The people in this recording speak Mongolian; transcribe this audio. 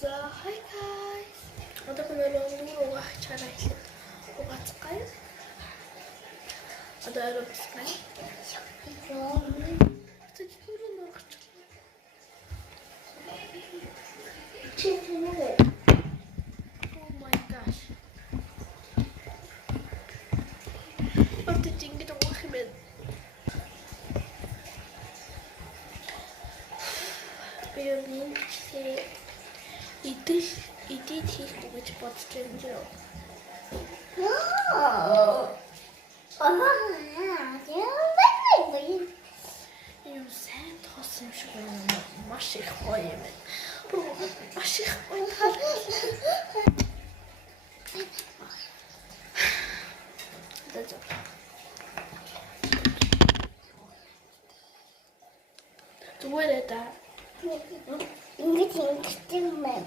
За hi guys. Одоо хүмүүс угаах чараа хэлээд угаацгаая. Одоо аеробиксгай. Oh my gosh. Wat dit ding dit ugaах юм бэ? Би идэл хийх гэж бодож байна. Юу сайн тоос юм шиг байна. Маш их гоё юм байна. Маш их гоё тал. Зүгээр да. Ингэж юм байна.